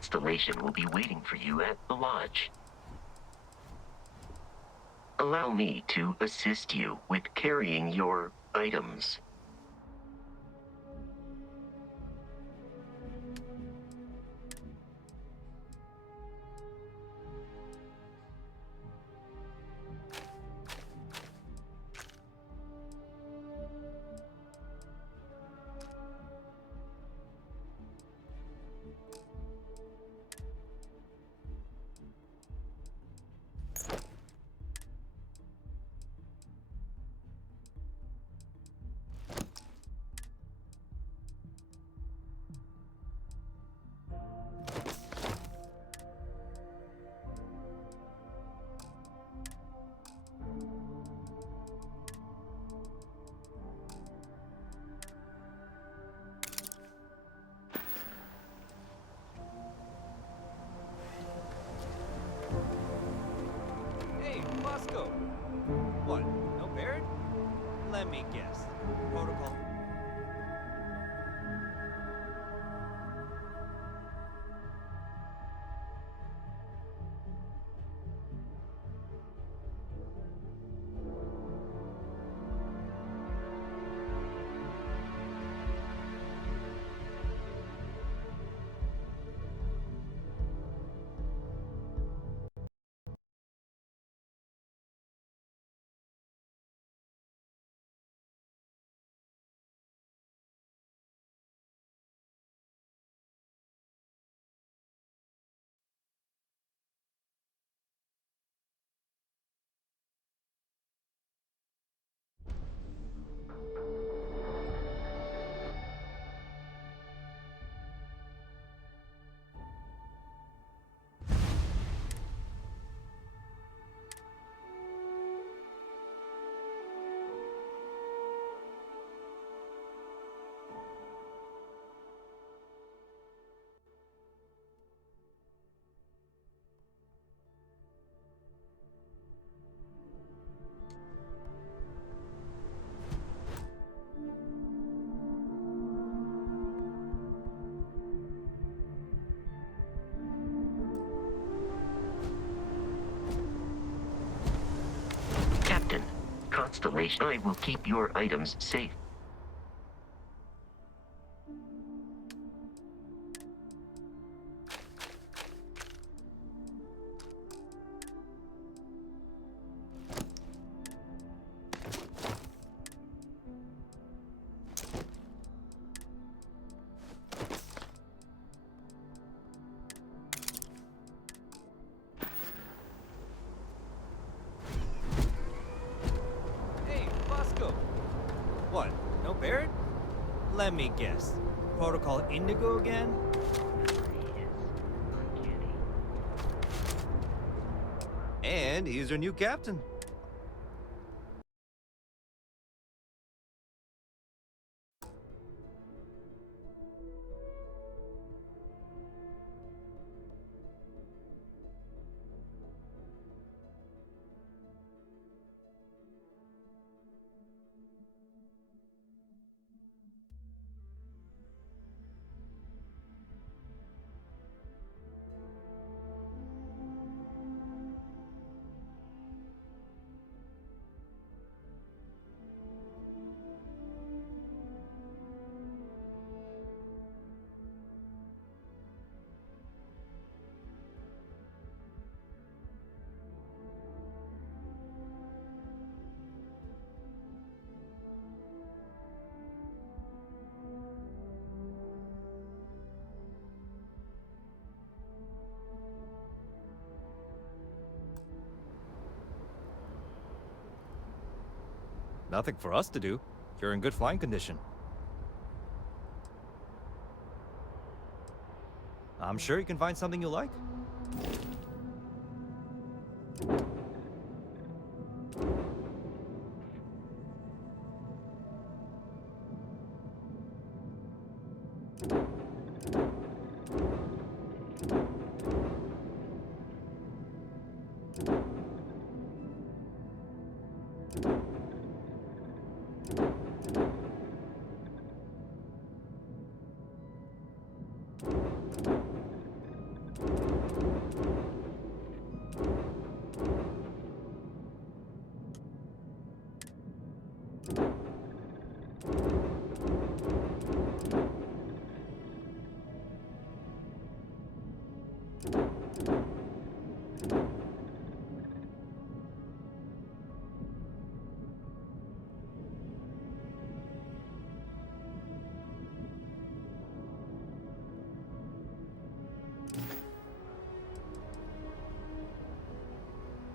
constellation will be waiting for you at the lodge. Allow me to assist you with carrying your items. What? No Barrett? Let me guess. Protocol. Captain, constellation, I will keep your items safe. What? No Barrett? Let me guess. Protocol Indigo again? And he's our new captain. Nothing for us to do. You're in good flying condition. I'm sure you can find something you like.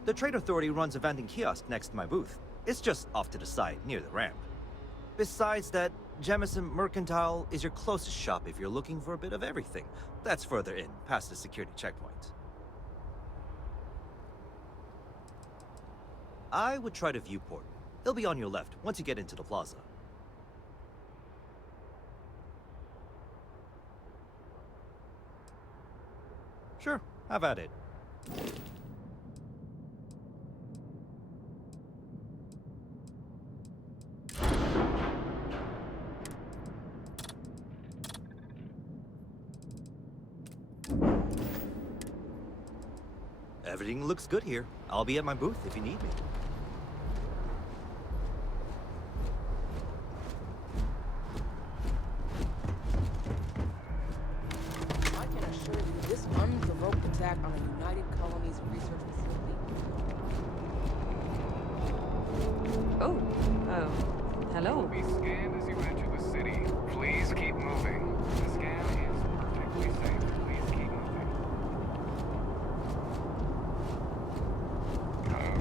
The Trade Authority runs a vending kiosk next to my booth. It's just off to the side, near the ramp. Besides that, Jemison Mercantile is your closest shop if you're looking for a bit of everything. That's further in, past the security checkpoint. I would try the viewport. It'll be on your left once you get into the plaza. Sure, have at it. Everything looks good here. I'll be at my booth if you need me. I can assure you this unprovoked attack on a United Colonies research facility. Hello. Be scanned as you enter the city. Please keep moving. The scan is perfectly safe. Please keep moving.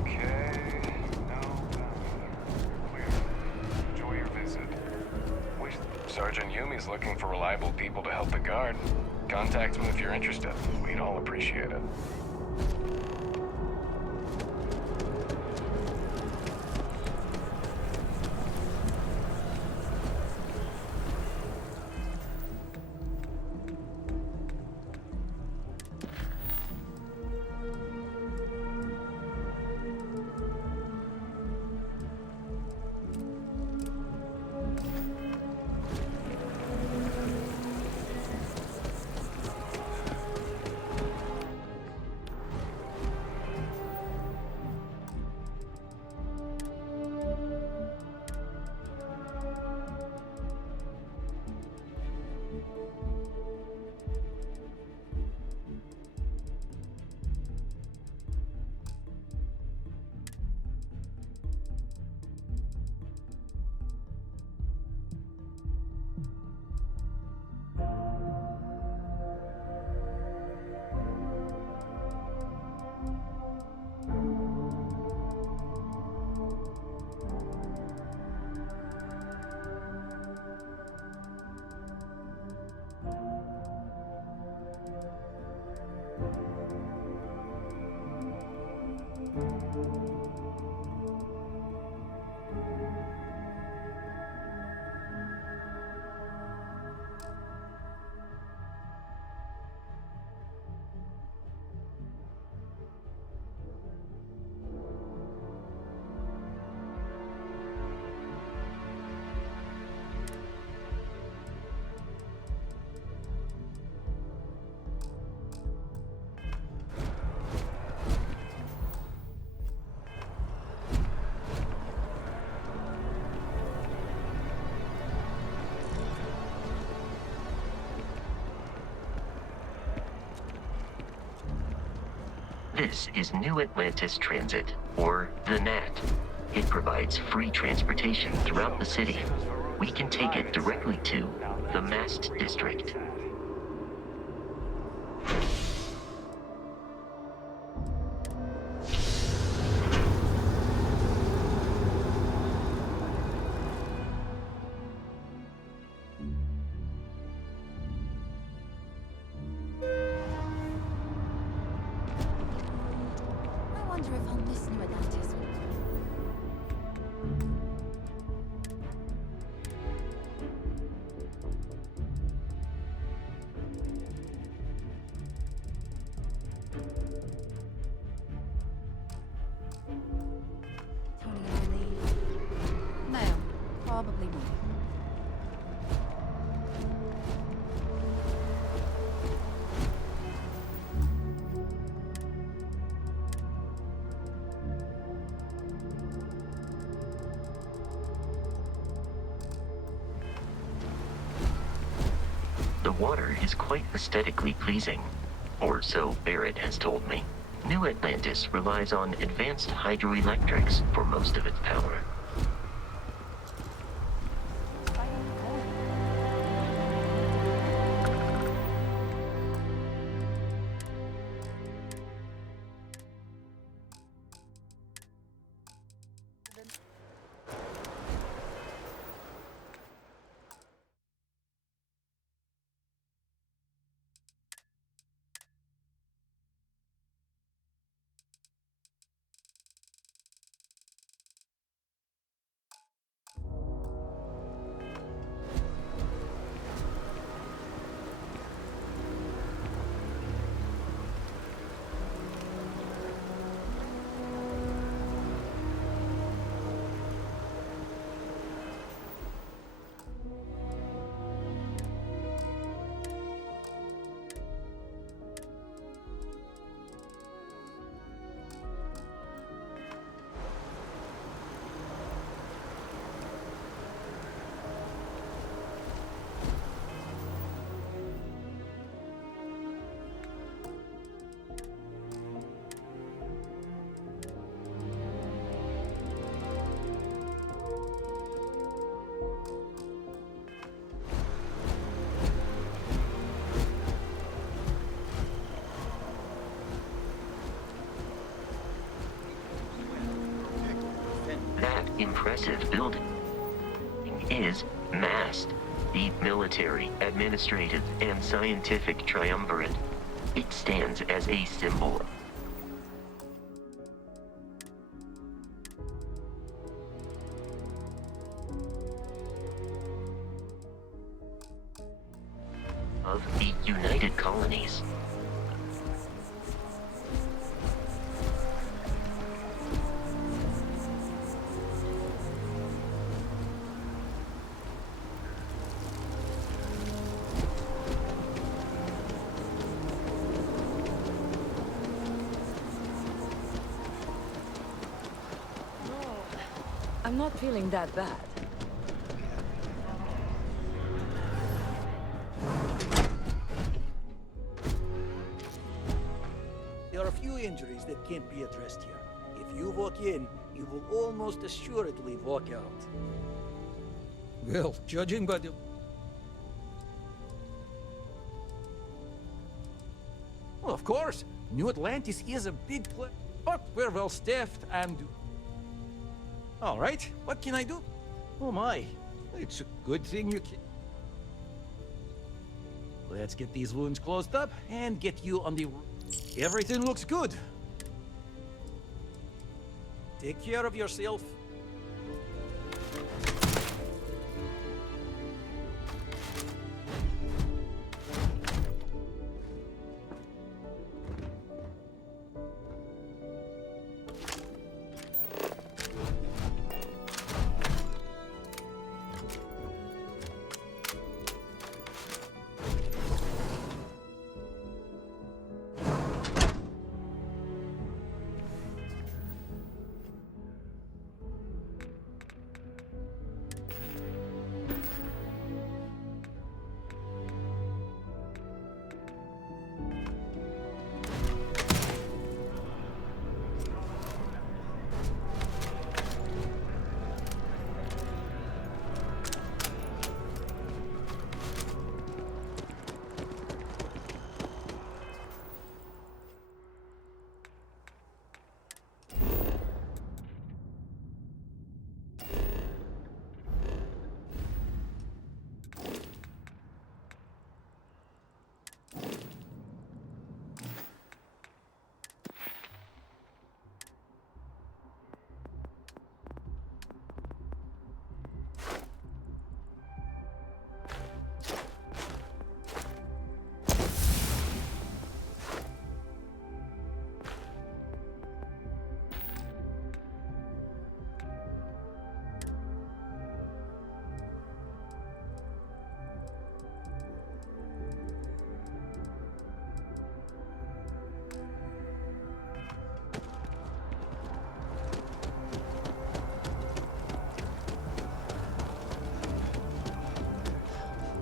Okay. No clear. Enjoy your visit. Sergeant Yumi's looking for reliable people to help the guard. Contact him if you're interested. We'd all appreciate it. This is New Atlantis Transit, or the NAT. It provides free transportation throughout the city. We can take it directly to the Mast District. I wonder if I'll miss New Atlantis. Tony and I leave? No, probably not. The water is quite aesthetically pleasing. or so Barrett has told me. New Atlantis relies on advanced hydroelectrics for most of its power. That impressive building is MAST, the military, administrative, and scientific triumvirate. It stands as a symbol of the United Colonies. I'm not feeling that bad. There are a few injuries that can't be addressed here. If you walk in, you will almost assuredly walk out. Well, judging by the... Well, of course, New Atlantis is a big place, but we're well staffed and... All right, what can I do? Oh my, it's a good thing you can... Let's get these wounds closed up and get you on the... Everything looks good. Take care of yourself.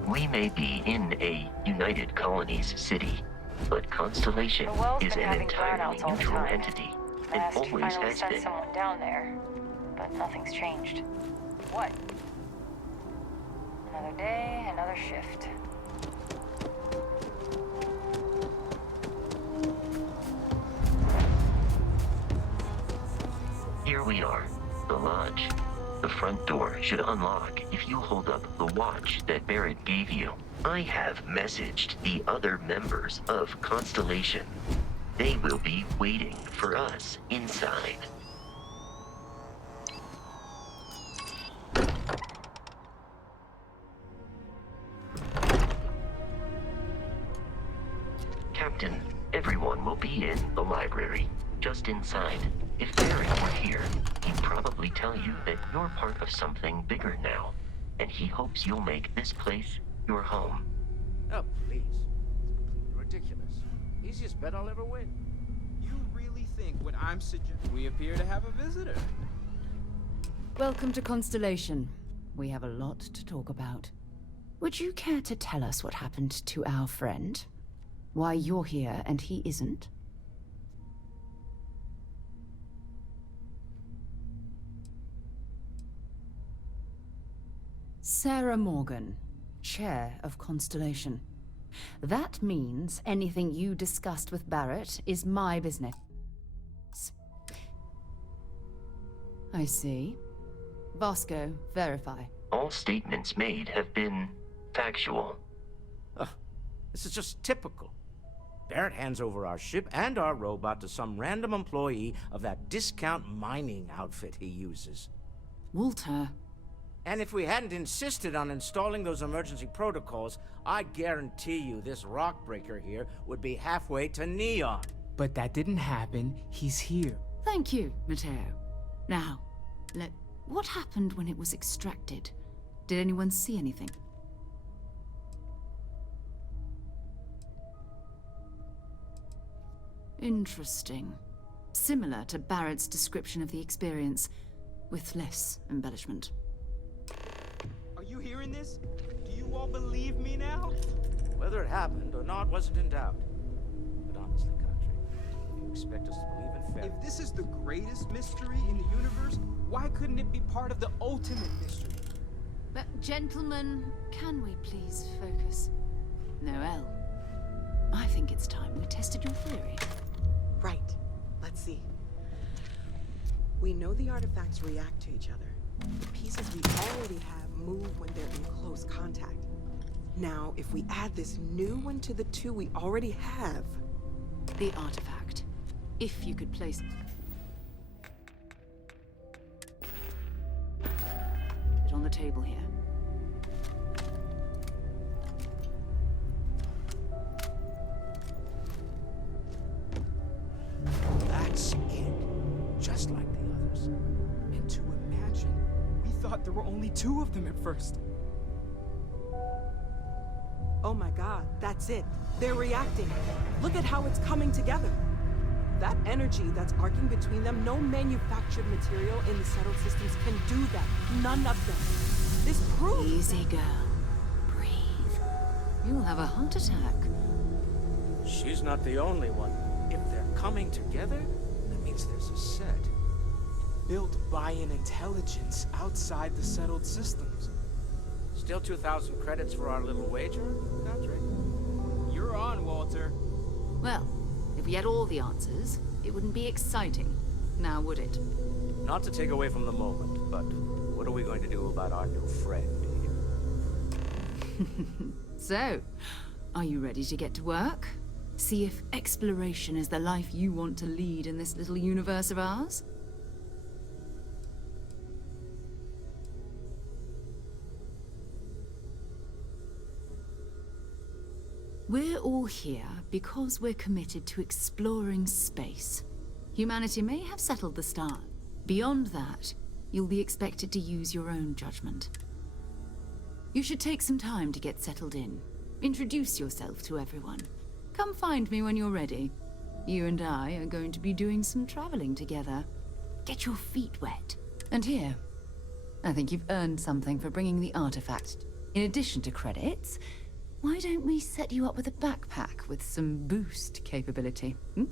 We may be in a United Colonies city, But Constellation The well's is been an having entirely brownouts all the neutral time. entity. I It asked to always finally has send been. someone down there, but nothing's changed. What? Another day, another shift. Here we are, the lodge. The front door should unlock if you hold up the watch that Barrett gave you. I have messaged the other members of Constellation. They will be waiting for us inside. Captain, everyone will be in the library, just inside. If Barrett were here, he'd probably tell you that you're part of something bigger now, and he hopes you'll make this place your home. Oh, please. It's completely ridiculous. Easiest bet I'll ever win. You really think what I'm suggesting? We appear to have a visitor. Welcome to Constellation. We have a lot to talk about. Would you care to tell us what happened to our friend? Why you're here and he isn't? Sarah Morgan, Chair of Constellation. That means anything you discussed with Barrett is my business. I see. Vasco, verify. All statements made have been factual. Ugh, this is just typical. Barrett hands over our ship and our robot to some random employee of that discount mining outfit he uses. Walter. And if we hadn't insisted on installing those emergency protocols, I guarantee you this rock breaker here would be halfway to Neon. But that didn't happen. He's here. Thank you, Matteo. Now, what happened when it was extracted? Did anyone see anything? Interesting. Similar to Barrett's description of the experience, with less embellishment. Are you hearing this? Do you all believe me now? Whether it happened or not wasn't in doubt. But honestly, Country, if you expect us to believe in fairy... If this is the greatest mystery in the universe, why couldn't it be part of the ultimate mystery? But, gentlemen, can we please focus? Noel, I think it's time we tested your theory. Right. Let's see. We know the artifacts react to each other. The pieces we already have move when they're in close contact. Now, if we add this new one to the two we already have... The artifact. If you could place it on the table here. That's it. Just like the others. And to imagine, we thought there were only two of them at first. Oh my god, that's it. They're reacting. Look at how it's coming together. That energy that's arcing between them, no manufactured material in the settled systems can do that. None of them. This proves... Easy, girl. Breathe. You'll have a heart attack. She's not the only one. If they're coming together, that means there's a set. Built by an intelligence outside the settled systems. Still 2,000 credits for our little wager, Country? You're on, Walter. Well, if we had all the answers, it wouldn't be exciting. Now, would it? Not to take away from the moment, but what are we going to do about our new friend here? So, are you ready to get to work? See if exploration is the life you want to lead in this little universe of ours? We're all here because we're committed to exploring space. Humanity may have settled the stars. Beyond that, you'll be expected to use your own judgment. You should take some time to get settled in. Introduce yourself to everyone. Come find me when you're ready. You and I are going to be doing some traveling together. Get your feet wet. And here, I think you've earned something for bringing the artifact. In addition to credits, Why don't we set you up with a backpack with some boost capability? Hmm?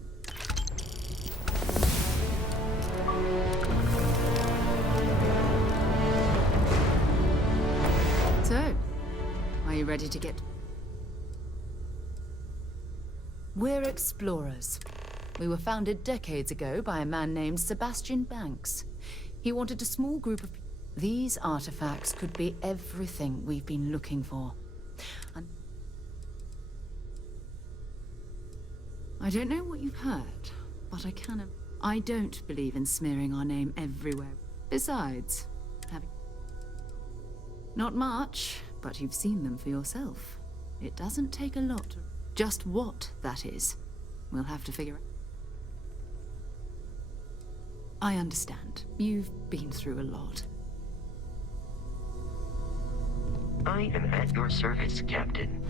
So, are you ready to get... We're explorers. We were founded decades ago by a man named Sebastian Banks. He wanted a small group of... These artifacts could be everything we've been looking for. And I don't know what you've heard, but I don't believe in smearing our name everywhere. Besides, having... Not much, but you've seen them for yourself. It doesn't take a lot. Just what that is, we'll have to figure out. I understand. You've been through a lot. I am at your service, Captain.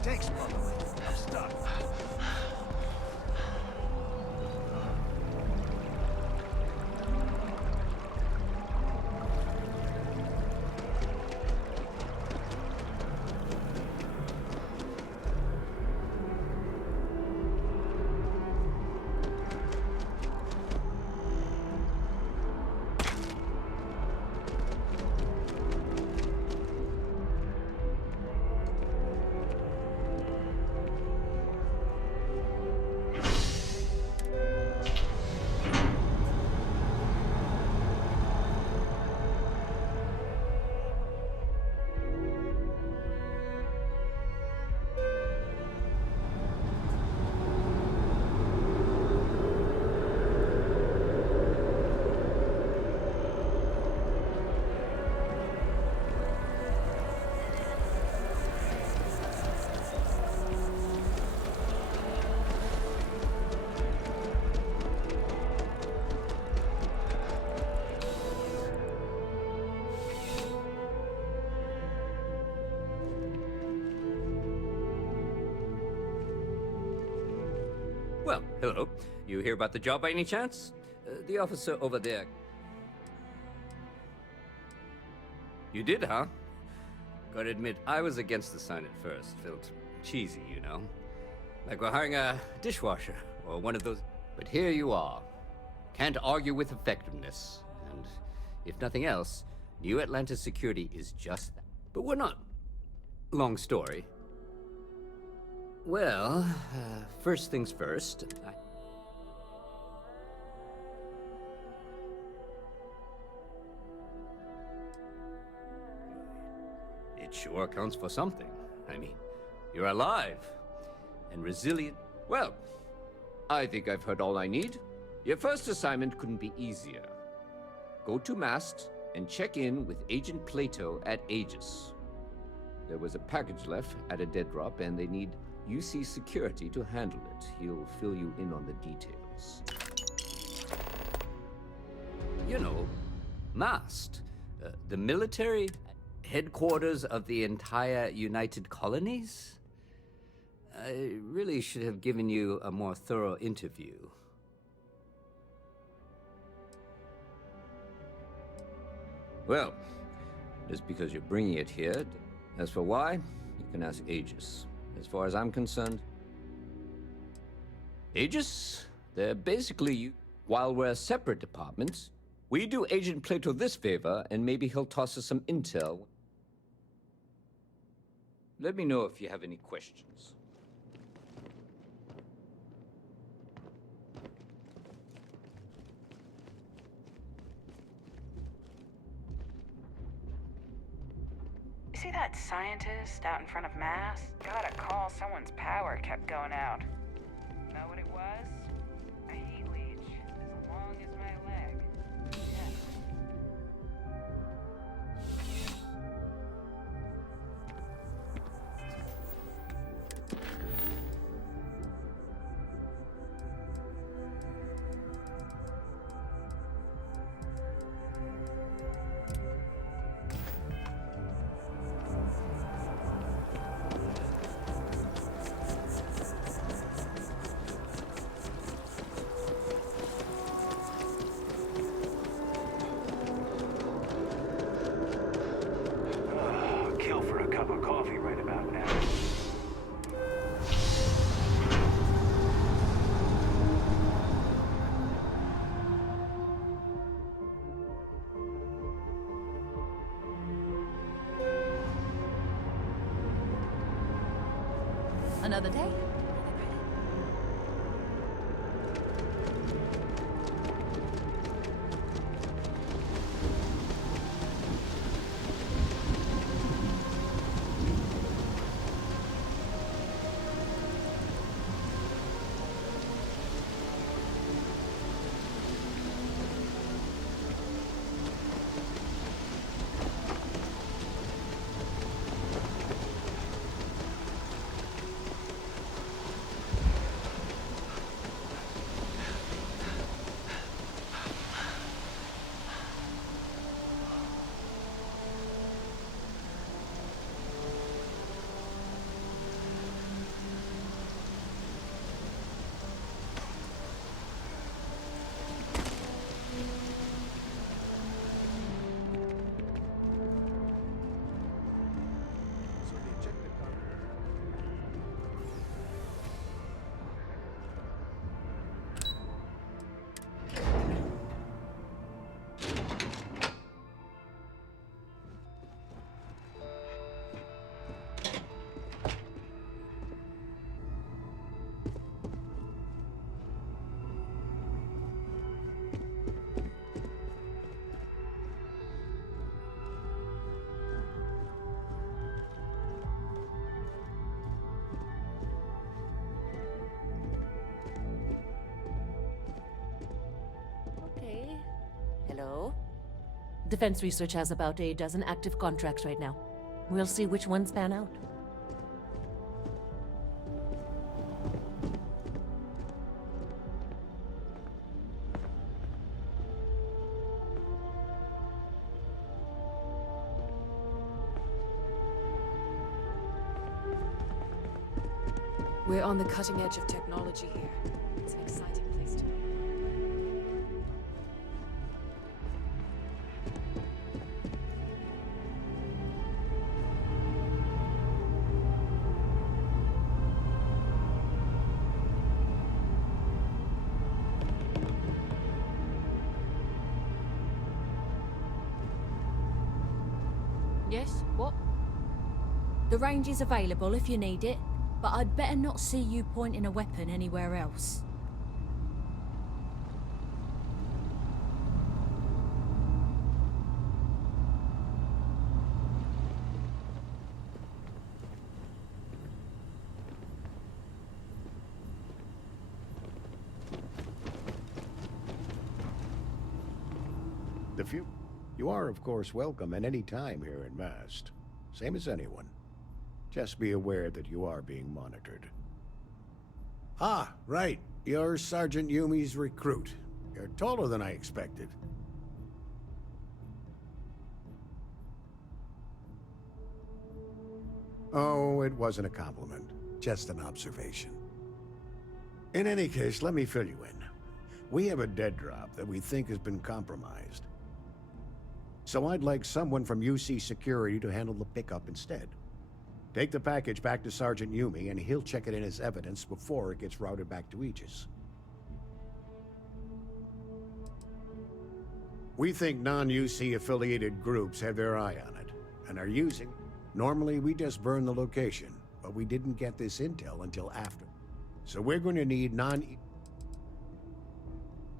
Thanks, probably. I'm stuck. Well, hello. You hear about the job by any chance? The officer over there. You did, huh? Gotta admit, I was against the sign at first. Felt cheesy, you know? Like we're hiring a dishwasher or one of those. But here you are. Can't argue with effectiveness. And if nothing else, New Atlantis security is just that. But we're not. Long story. Well, first things first. It sure counts for something. I mean, you're alive and resilient. Well, I think I've heard all I need. Your first assignment couldn't be easier. Go to Mast and check in with Agent Plato at Aegis. There was a package left at a dead drop, and they need UC security to handle it. He'll fill you in on the details. You know, Mast, the military headquarters of the entire United Colonies? I really should have given you a more thorough interview. Well, just because you're bringing it here. As for why, you can ask Aegis. As far as I'm concerned, Aegis, they're basically you. While we're separate departments, we do Agent Plato this favor, and maybe he'll toss us some intel. Let me know if you have any questions. You see that scientist out in front of Mass? Got a call someone's power kept going out. Know what it was? A heat leech, as long as my leg. Yeah. Kill for a cup of coffee right about now. Another day? Okay. Hello? Defense Research has about a dozen active contracts right now. We'll see which ones pan out. We're on the cutting edge of technology here. It's an exciting place to be. Yes? What? The range is available if you need it, but I'd better not see you pointing a weapon anywhere else. You are, of course, welcome at any time here in Mast. Same as anyone. Just be aware that you are being monitored. Ah, right. You're Sergeant Yumi's recruit. You're taller than I expected. Oh, it wasn't a compliment. Just an observation. In any case, let me fill you in. We have a dead drop that we think has been compromised. So I'd like someone from UC Security to handle the pickup instead. Take the package back to Sergeant Yumi, and he'll check it in as evidence before it gets routed back to Aegis. We think non-UC affiliated groups have their eye on it, and are using. Normally, we just burn the location, but we didn't get this intel until after. So we're going to need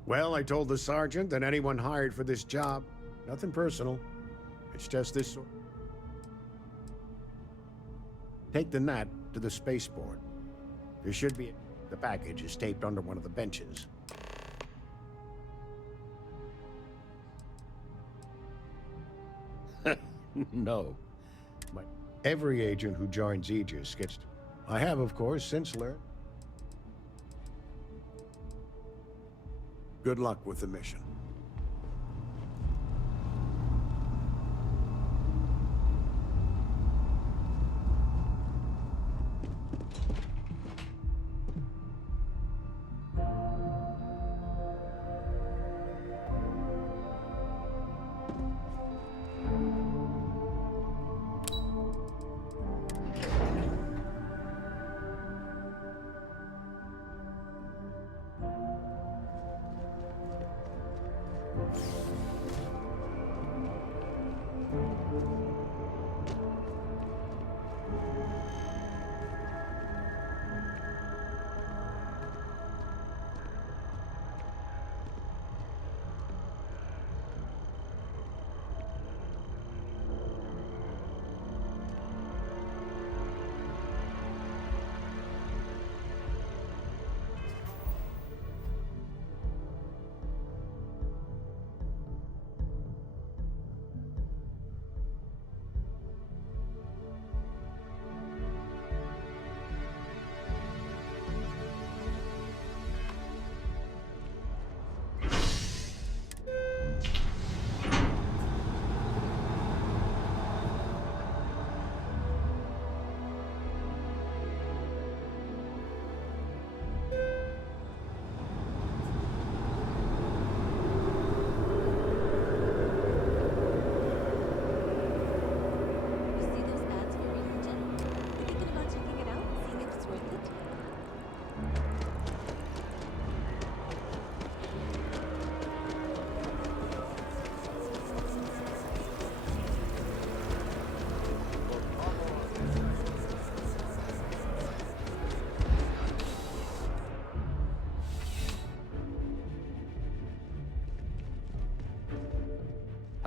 Well, I told the sergeant and anyone hired for this job. Nothing personal. It's just this sort. Take the gnat to the spaceport. There should be... The package is taped under one of the benches. No. But every agent who joins Aegis gets... I have, of course, since learned. Good luck with the mission.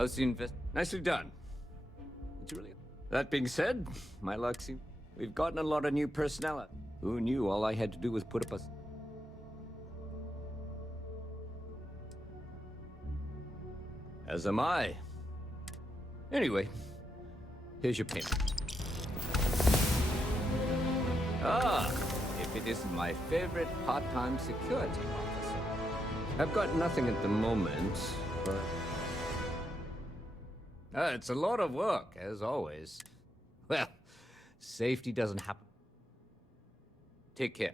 How's the invest? Nicely done. It's really... That being said, my luck seems... We've gotten a lot of new personnel. Who knew all I had to do was put up a... As am I. Anyway, here's your payment. Ah, if it isn't my favorite part-time security officer. I've got nothing at the moment, but... it's a lot of work, as always. Well, safety doesn't happen. Take care.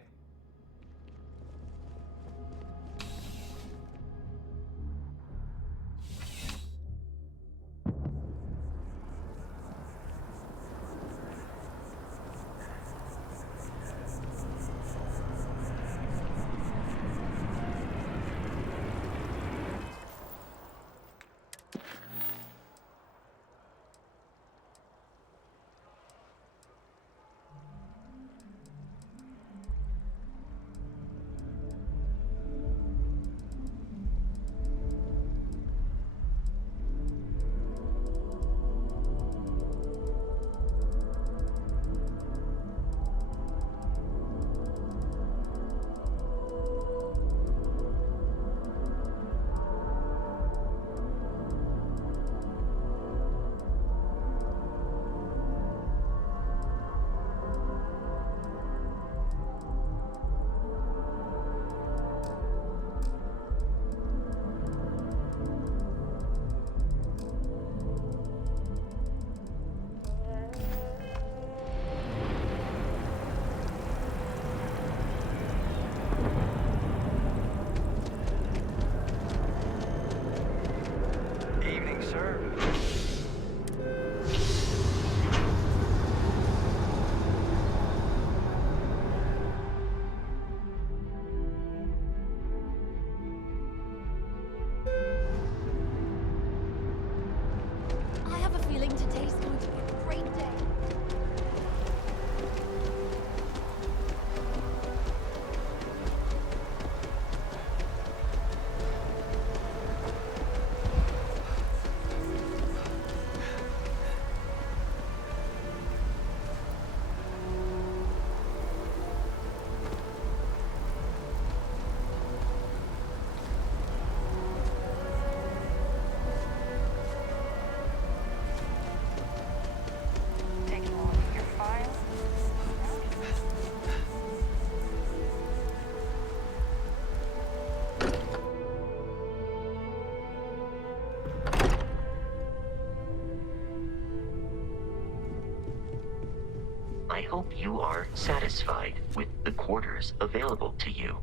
I hope you are satisfied with the quarters available to you.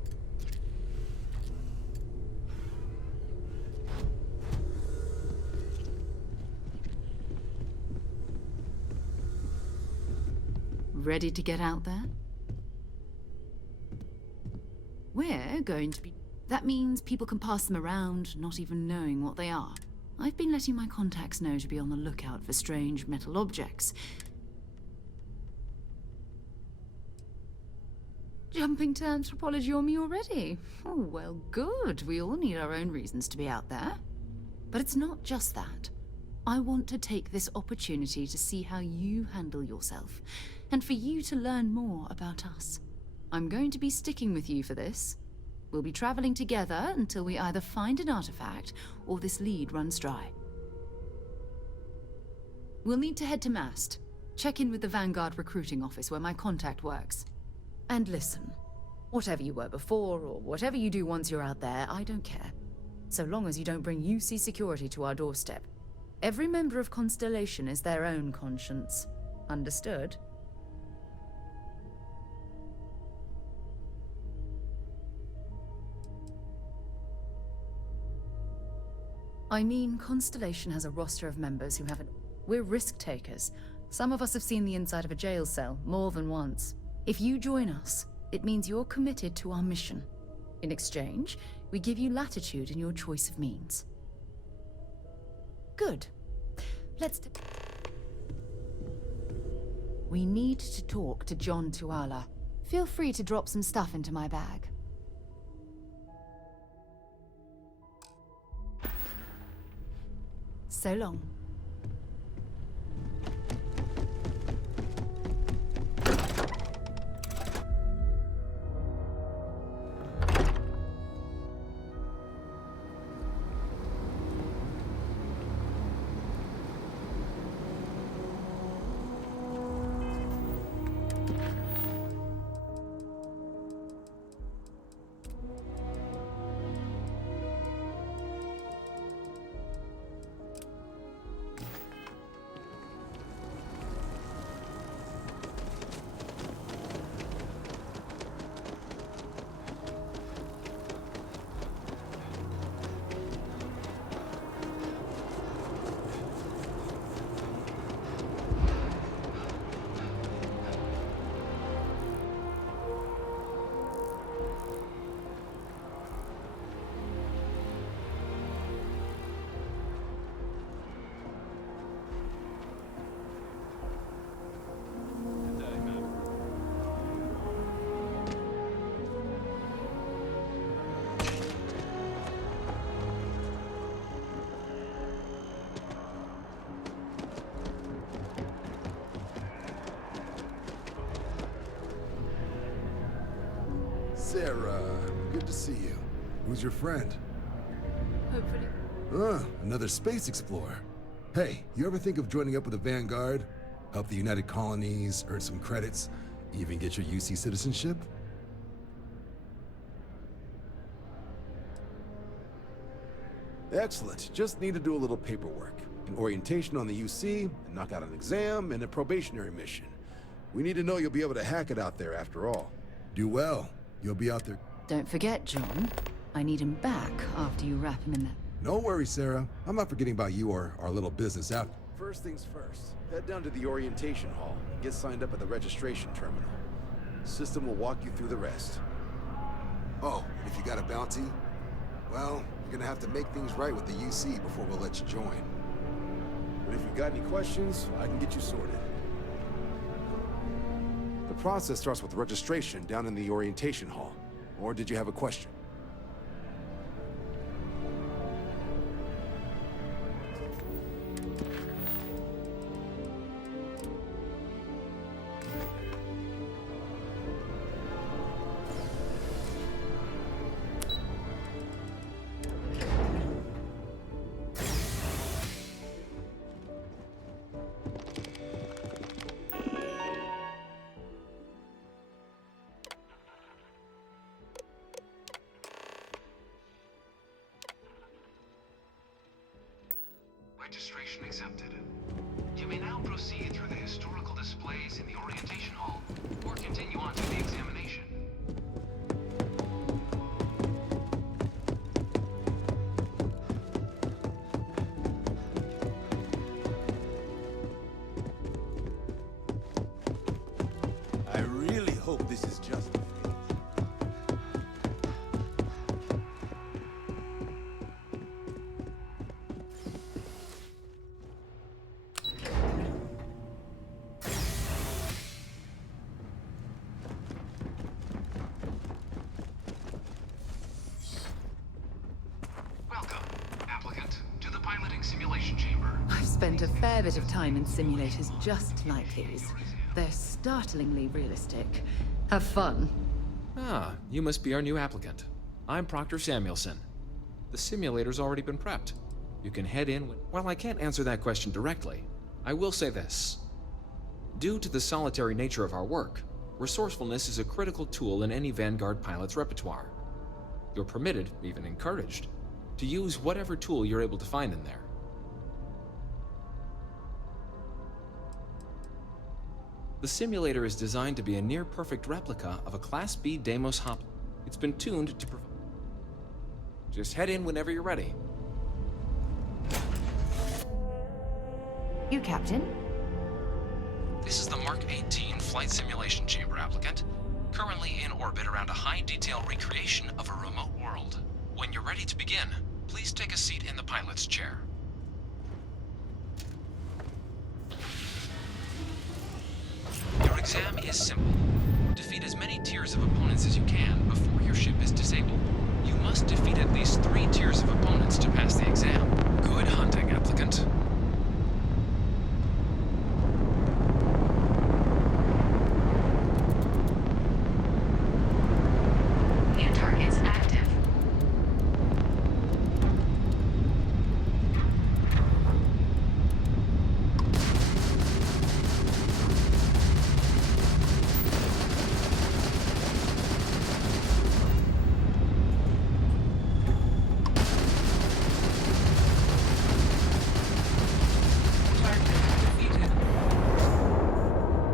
Ready to get out there? We're going to be... That means people can pass them around, not even knowing what they are. I've been letting my contacts know to be on the lookout for strange metal objects. Jumping to anthropology on me already? Oh, well, good. We all need our own reasons to be out there. But it's not just that. I want to take this opportunity to see how you handle yourself, and for you to learn more about us. I'm going to be sticking with you for this. We'll be traveling together until we either find an artifact or this lead runs dry. We'll need to head to Mast. Check in with the Vanguard recruiting office where my contact works. And listen, whatever you were before or whatever you do once you're out there, I don't care. So long as you don't bring UC security to our doorstep. Every member of Constellation is their own conscience. Understood? I mean, Constellation has a roster of members who haven't... We're risk takers. Some of us have seen the inside of a jail cell more than once. If you join us, it means you're committed to our mission. In exchange, we give you latitude in your choice of means. Good. We need to talk to John Tuala. Feel free to drop some stuff into my bag. So long. Sarah, good to see you. Who's your friend? Hopefully. Another space explorer. Hey, you ever think of joining up with the Vanguard? Help the United Colonies, earn some credits, even get your UC citizenship? Excellent. Just need to do a little paperwork. An orientation on the UC, and knock out an exam, and a probationary mission. We need to know you'll be able to hack it out there after all. Do well. You'll be out there. Don't forget, John. I need him back after you wrap him in that. No worries, Sarah. I'm not forgetting about you or our little business out. First things first. Head down to the orientation hall. Get signed up at the registration terminal. The system will walk you through the rest. Oh, and if you got a bounty, well, you're gonna have to make things right with the UC before we'll let you join. But if you've got any questions, I can get you sorted. The process starts with registration down in the orientation hall. Or did you have a question? Registration accepted. You may now proceed through the historical displays in the orientation hall, or continue on to the examination. I really hope this is just a phase. Welcome, applicant, to the piloting simulation chamber. I've spent a fair bit of time in simulators just like these. They're startlingly realistic. Have fun. Ah, you must be our new applicant. I'm Proctor Samuelson. The simulator's already been prepped. You can head in when... While I can't answer that question directly, I will say this. Due to the solitary nature of our work, resourcefulness is a critical tool in any Vanguard pilot's repertoire. You're permitted, even encouraged, to use whatever tool you're able to find in there. The simulator is designed to be a near-perfect replica of a Class B Deimos hop. It's been tuned to provide... Just head in whenever you're ready. You, Captain? This is the Mark 18 Flight Simulation Chamber applicant, currently in orbit around a high-detail recreation of a remote world. When you're ready to begin, please take a seat in the pilot's chair. Your exam is simple. Defeat as many tiers of opponents as you can before your ship is disabled. You must defeat at least 3 tiers of opponents to pass the exam. Good hunting, applicant. New targets active.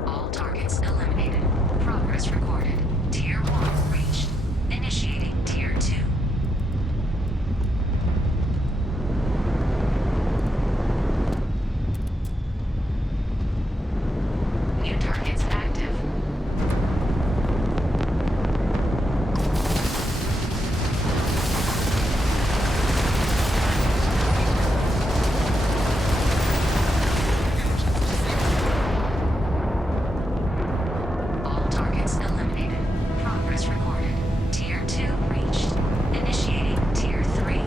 All targets eliminated. Progress recorded. Tier 1 reached. Initiating Tier 2. New targets active. All targets eliminated. Progress recorded. Tier 2 reached. Initiating Tier 3.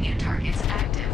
New targets active.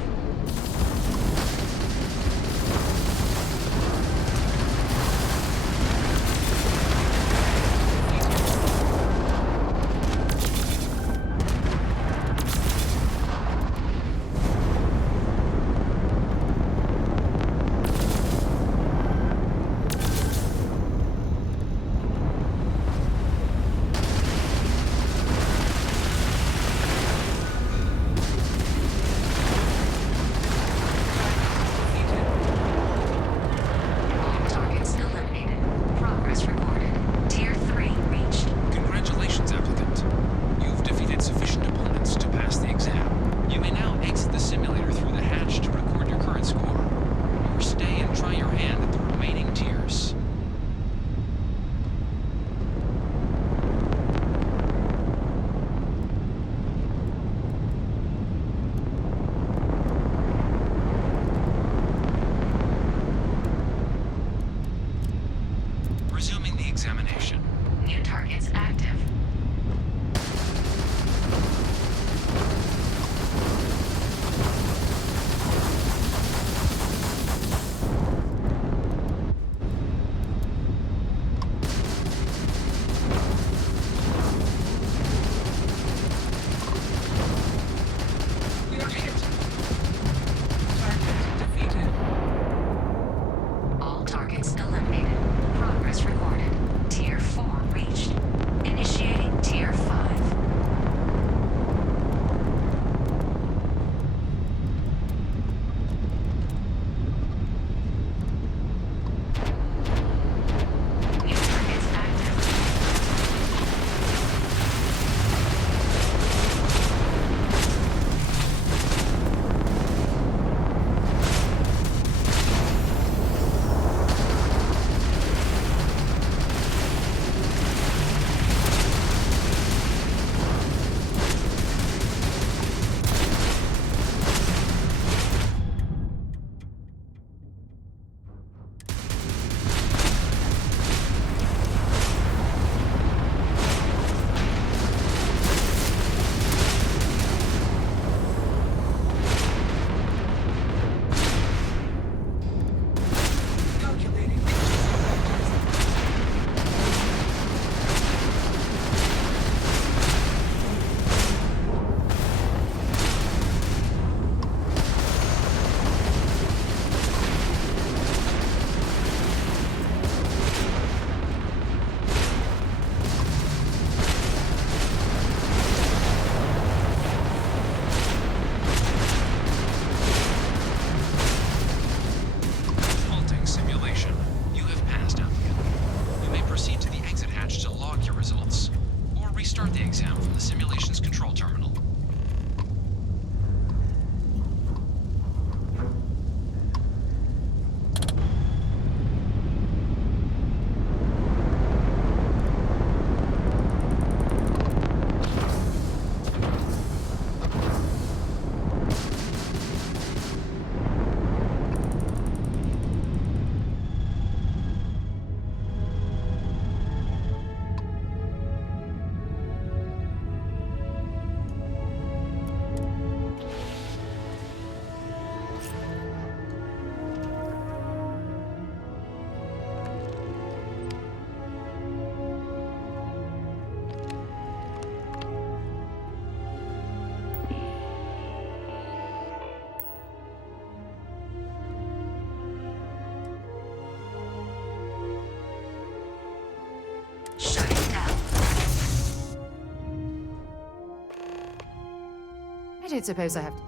I don't suppose I have to.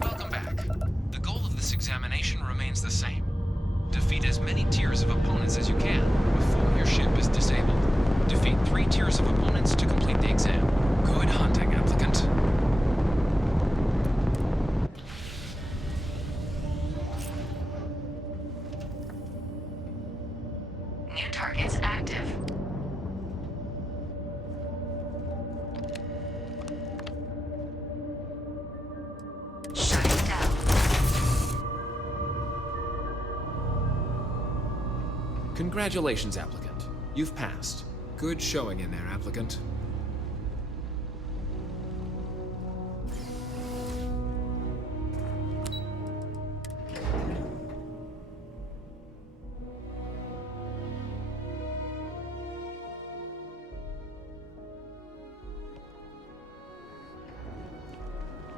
Welcome back. The goal of this examination remains the same. Defeat as many tiers of opponents as you can before your ship is disabled. Defeat 3 tiers of opponents to complete the exam. Good hunting, applicant. New targets active. Shutting down. Congratulations, applicant. You've passed. Good showing in there, applicant.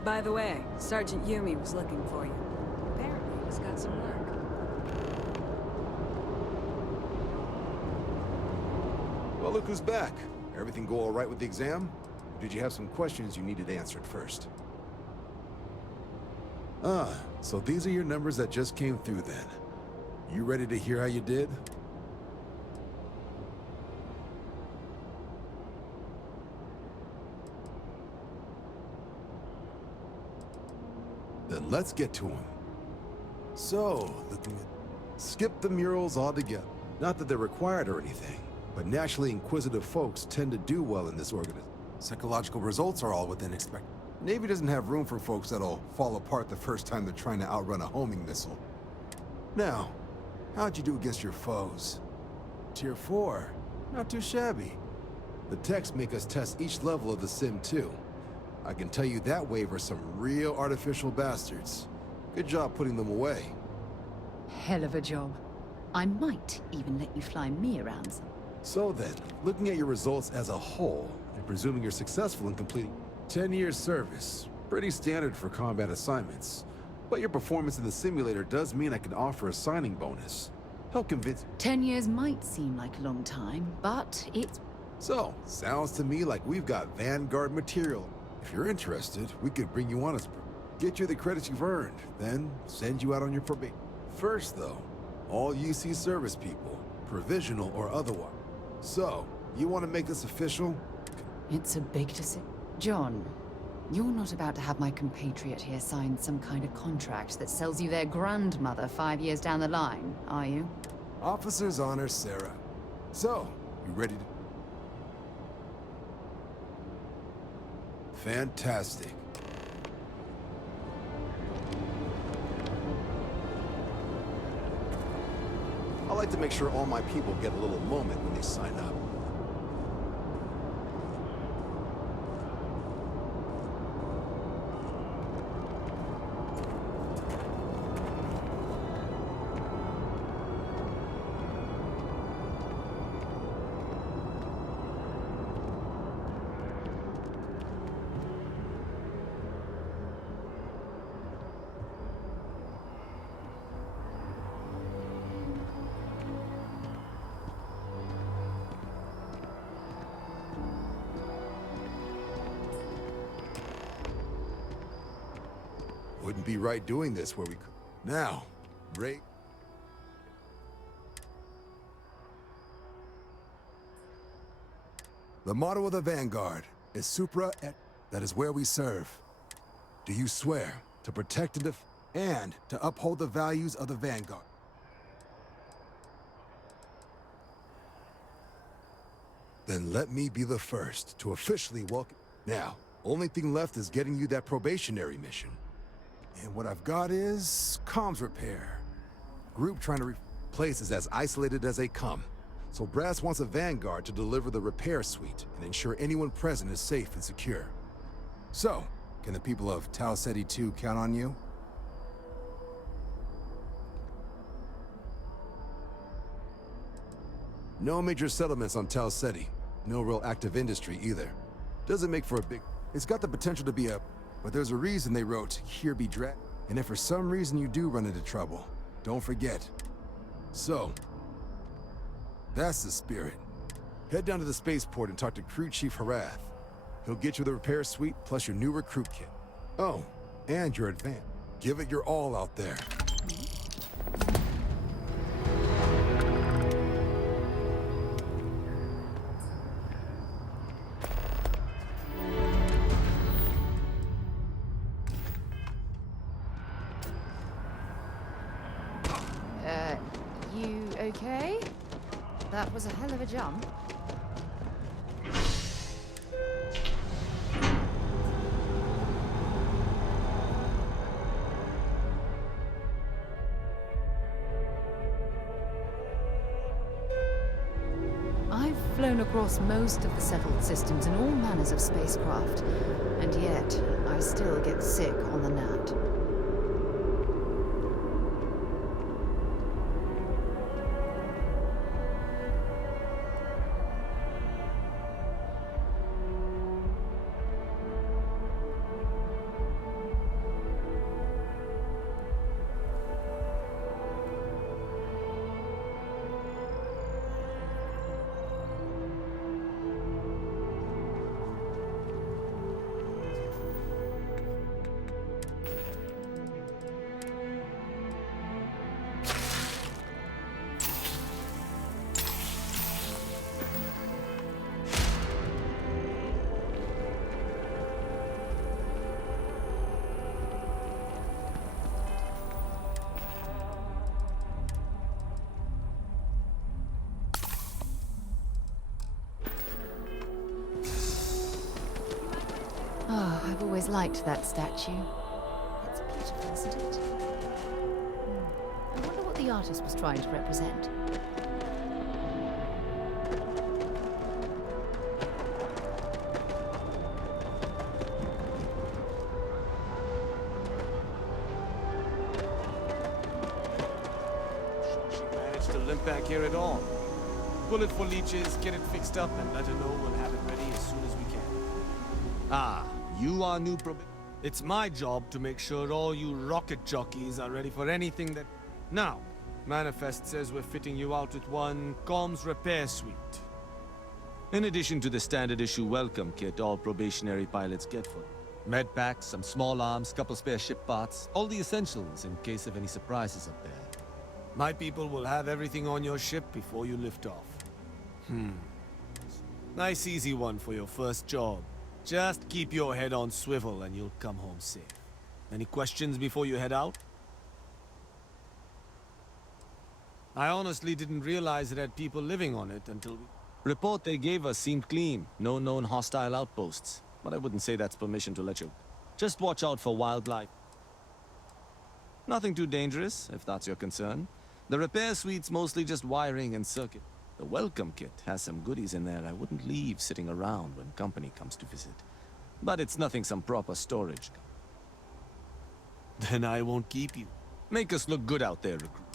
By the way, Sergeant Yumi was looking for you. Apparently, he's got some work. Well, look who's back. Everything go all right with the exam? Or did you have some questions you needed answered first? Ah, so these are your numbers that just came through then. You ready to hear how you did? Then let's get to them. So, looking at... Skip the murals altogether. Not that they're required or anything, but naturally inquisitive folks tend to do well in this organization. Psychological results are all within expect. Navy doesn't have room for folks that'll fall apart the first time they're trying to outrun a homing missile. Now, how'd you do against your foes? Tier 4. Not too shabby. The techs make us test each level of the sim too. I can tell you that wave are some real artificial bastards. Good job putting them away. Hell of a job. I might even let you fly me around some. So then, looking at your results as a whole, and presuming you're successful in completing 10 years service, pretty standard for combat assignments. But your performance in the simulator does mean I can offer a signing bonus. Help convince... 10 years might seem like a long time, but it's... So, sounds to me like we've got Vanguard material. If you're interested, we could bring you on as... Get you the credits you've earned, then send you out on your probation. First, though, all UC service people, provisional or otherwise. So, you want to make this official? It's a big decision. John, you're not about to have my compatriot here sign some kind of contract that sells you their grandmother 5 years down the line, are you? Officer's honor, Sarah. So, you ready to... Fantastic. I like to make sure all my people get a little moment when they sign up. Wouldn't be right doing this where we could. Now, break. The motto of the Vanguard is Supra et... That is where we serve. Do you swear to protect and to uphold the values of the Vanguard? Then let me be the first to officially welcome... Now, only thing left is getting you that probationary mission. And what I've got is comms repair. Group trying to place is as isolated as they come. So Brass wants a Vanguard to deliver the repair suite and ensure anyone present is safe and secure. So, can the people of Tau Ceti 2 count on you? No major settlements on Tau Ceti. No real active industry either. Doesn't make for a big... It's got the potential to be a... But there's a reason they wrote, "Here be Dra-" And if for some reason you do run into trouble, don't forget. So, that's the spirit. Head down to the spaceport and talk to Crew Chief Harath. He'll get you the repair suite plus your new recruit kit. Oh, and your advance. Give it your all out there. You okay? That was a hell of a jump. I've flown across most of the settled systems in all manners of spacecraft, and yet I still get sick on the gnat. Oh, I've always liked that statue. It's beautiful, isn't it? I wonder what the artist was trying to represent. She managed to limp back here at all. Bullet for leeches, get it fixed up, and let her know we'll have it ready as soon as we can. Ah, you are new It's my job to make sure all you rocket jockeys are ready for anything that... Now, Manifest says we're fitting you out with one comms repair suite. In addition to the standard issue welcome kit all probationary pilots get for med packs, some small arms, couple spare ship parts, all the essentials in case of any surprises up there. My people will have everything on your ship before you lift off. Nice easy one for your first job. Just keep your head on swivel and you'll come home safe. Any questions before you head out? I honestly didn't realize it had people living on it until we... Report they gave us seemed clean. No known hostile outposts. But I wouldn't say that's permission to let you. Just watch out for wildlife. Nothing too dangerous, if that's your concern. The repair suite's mostly just wiring and circuit. The welcome kit has some goodies in there I wouldn't leave sitting around when company comes to visit. But it's nothing some proper storage. Then I won't keep you. Make us look good out there, recruit.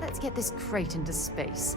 Let's get this crate into space.